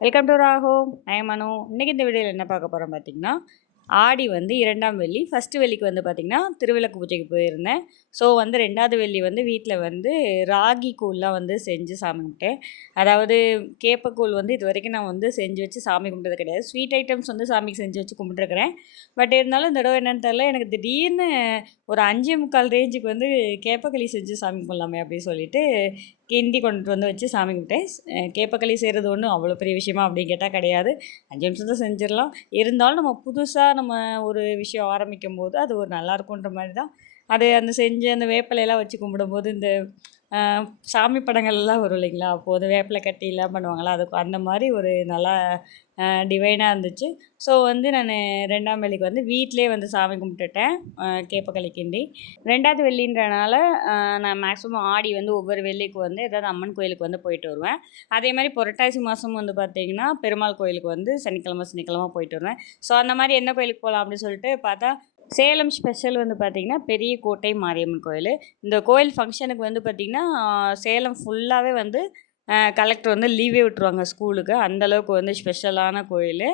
Welcome to ராகோ. I am Anu. இன்றைக்கி இந்த வீடியோவில் என்ன பார்க்க போகிறோம் பார்த்தீங்கன்னா, ஆடி வந்து 2ஆம் வெள்ளி. ஃபஸ்ட்டு வெள்ளிக்கு வந்து பார்த்திங்கன்னா திருவிளக்கு பூஜைக்கு போயிருந்தேன். ஸோ வந்து 2வது வெள்ளி வந்து வீட்டில் வந்து ராகி கூழ்லாம் வந்து செஞ்சு சாமி கும்பிட்டேன். அதாவது கேப்பக்கூழ் வந்து இது வரைக்கும் நான் வந்து செஞ்சு வச்சு சாமி கும்பிட்டது கிடையாது. ஸ்வீட் ஐட்டம்ஸ் வந்து சாமிக்கு செஞ்சு வச்சு கும்பிட்டுருக்கிறேன். பட் இருந்தாலும் இந்த தடவை என்னென்னு தெரில, எனக்கு திடீர்னு ஒரு 5:45 ரேஞ்சுக்கு வந்து கேப்பக்களி செஞ்சு சாமி கும்பிடலாமே அப்படின்னு சொல்லிட்டு கிண்டி கொண்டுட்டு வந்து வச்சு சாமி கும்பிட்டேன். கேப்பக்களி செய்கிறது ஒன்றும் அவ்வளோ பெரிய விஷயமா அப்படின்னு கேட்டால் கிடையாது. 5 நிமிஷத்தில் செஞ்சிடலாம். இருந்தாலும் நம்ம புதுசாக நம்ம ஒரு விஷயம் ஆரம்பிக்கும் போது அது ஒரு நல்லாயிருக்குன்ற மாதிரி தான் அது அந்த செஞ்சு அந்த வேப்பிலையெல்லாம் வச்சு கும்பிடும்போது இந்த சாமி படங்கள்லாம் வரும் இல்லைங்களா, அப்போது வேப்பிலை கட்டிலாம் பண்ணுவாங்களா, அதுக்கு அந்த மாதிரி ஒரு நல்லா டிவைனாக இருந்துச்சு. ஸோ வந்து நான் 2ஆம் வெள்ளிக்கு வந்து வீட்டிலே வந்து சாமி கும்பிட்டுட்டேன் கேப்பக்களி கிண்டி. 2வது வெள்ளின்றனால நான் மேக்ஸிமம் ஆடி வந்து ஒவ்வொரு வெள்ளிக்கு வந்து ஏதாவது அம்மன் கோயிலுக்கு வந்து போயிட்டு வருவேன். அதே மாதிரி புரட்டாசி மாதம் வந்து பார்த்திங்கன்னா பெருமாள் கோயிலுக்கு வந்து சனிக்கிழமை போயிட்டு வருவேன். ஸோ அந்த மாதிரி என்ன கோயிலுக்கு போகலாம் அப்படின்னு சொல்லிட்டு பார்த்தா சேலம் ஸ்பெஷல் வந்து பார்த்திங்கன்னா பெரிய கோட்டை மாரியம்மன் கோயில். இந்த கோயில் ஃபங்க்ஷனுக்கு வந்து பார்த்திங்கன்னா சேலம் ஃபுல்லாகவே வந்து கலெக்டர் வந்து லீவே விட்டுருவாங்க ஸ்கூலுக்கு. அந்தளவுக்கு வந்து ஸ்பெஷலான கோயில்.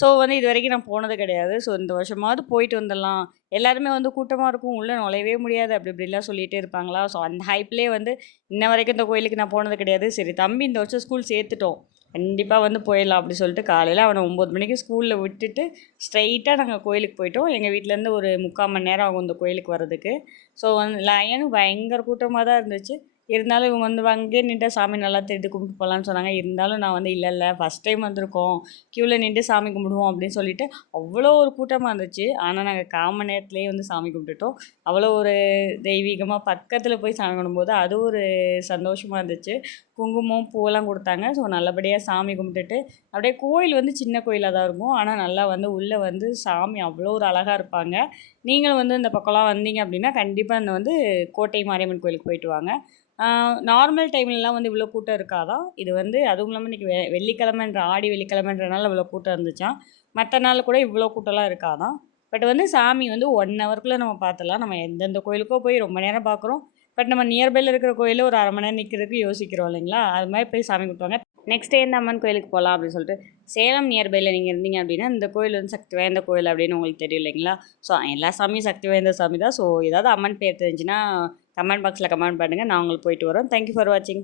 ஸோ வந்து இது வரைக்கும் நான் போனது கிடையாது. ஸோ இந்த வருஷமாவது போயிட்டு வந்துடலாம். எல்லாருமே வந்து கூட்டமாக இருக்கும், உள்ளே நுழையவே முடியாது, அப்படி இப்படிலாம் சொல்லிகிட்டே இருப்பாங்களா. ஸோ அந்த ஹைப்லேயே வந்து இன்ன வரைக்கும் இந்த கோயிலுக்கு நான் போனது கிடையாது. சரி தம்பி இந்த வருஷம் ஸ்கூல் சேர்த்துட்டோம், கண்டிப்பாக வந்து போயிடலாம் அப்படி சொல்லிட்டு காலையில் அவனை 9 மணிக்கு ஸ்கூலில் விட்டுட்டு ஸ்ட்ரைட்டாக நாங்கள் கோயிலுக்கு போயிட்டோம். எங்கள் வீட்டிலேருந்து ஒரு 3/4 மணி நேரம் ஆகும் இந்த கோயிலுக்கு வர்றதுக்கு. ஸோ வந்து லயனும் பயங்கர கூட்டமாக தான் இருந்துச்சு. இருந்தாலும் இவங்க வந்து அங்கேயே நின்று சாமி நல்லா தெரிந்து கும்பிட்டு போகலான்னு சொன்னாங்க. இருந்தாலும் நான் வந்து இல்லை ஃபஸ்ட் டைம் வந்திருக்கோம், க்யூவில் நின்று சாமி கும்பிடுவோம் அப்படின்னு சொல்லிட்டு அவ்வளோ ஒரு கூட்டமாக இருந்துச்சு. ஆனால் நாங்கள் 1/4 மணி நேரத்துலேயே வந்து சாமி கும்பிட்டுட்டோம். அவ்வளோ ஒரு தெய்வீகமாக பக்கத்தில் போய் சாமி கும்பிடும்போது அது ஒரு சந்தோஷமாக இருந்துச்சு. குங்குமம் பூவெல்லாம் கொடுத்தாங்க. ஸோ நல்லபடியாக சாமி கும்பிட்டுட்டு அப்படியே கோயில் வந்து சின்ன கோயிலாக தான் இருக்கும். ஆனால் நல்லா வந்து உள்ளே வந்து சாமி அவ்வளோ ஒரு அழகாக இருப்பாங்க. நீங்களும் வந்து இந்த பக்கம்லாம் வந்தீங்க அப்படின்னா கண்டிப்பாக இந்த வந்து கோட்டை மாரியம்மன் கோயிலுக்கு போயிட்டு வாங்க. நார்மல் டைம்லலாம் வந்து இவ்வளோ கூட்டம் இருக்காதான். இது வந்து அதுவும் இல்லாமல் இன்றைக்கி வெள்ளிக்கிழமைன்ற ஆடி வெள்ளிக்கிழமைன்றனால இவ்வளோ கூட்டம் இருந்துச்சாம். மற்ற நாள் கூட இவ்வளோ கூட்டம்லாம் இருக்காதான். பட் வந்து சாமி வந்து 1 ஹவருக்குள்ளே நம்ம பார்த்துடலாம். நம்ம எந்தெந்த கோயிலுக்கோ போய் ரொம்ப நேரம் பார்க்குறோம். பட் நம்ம நியர்பையில் இருக்கிற கோயிலில் ஒரு 1/2 மணி நேரம் நிற்கிறதுக்கு யோசிக்கிறோம் இல்லைங்களா, அது மாதிரி போய் சாமி கும்பிட்டுவாங்க. நெக்ஸ்ட் டே இந்த அம்மன் கோயிலுக்கு போகலாம் அப்படின்னு சொல்லிட்டு சேலம் நியர்பையில் நீங்கள் இருந்தீங்க அப்படின்னா இந்த கோயில் வந்து சக்தி வாய்ந்த கோயில் அப்படின்னு உங்களுக்கு தெரியும் இல்லைங்களா. ஸோ எல்லா சாமியும் சக்தி வாய்ந்த சாமி தான். ஸோ ஏதாவது அம்மன் பேர் தெரிஞ்சுன்னா கமெண்ட் பாக்ஸில் கமெண்ட் பண்ணுங்கள். நான் உங்களுக்கு போயிட்டு வரோம். தேங்க்யூ ஃபார் வாட்சிங்.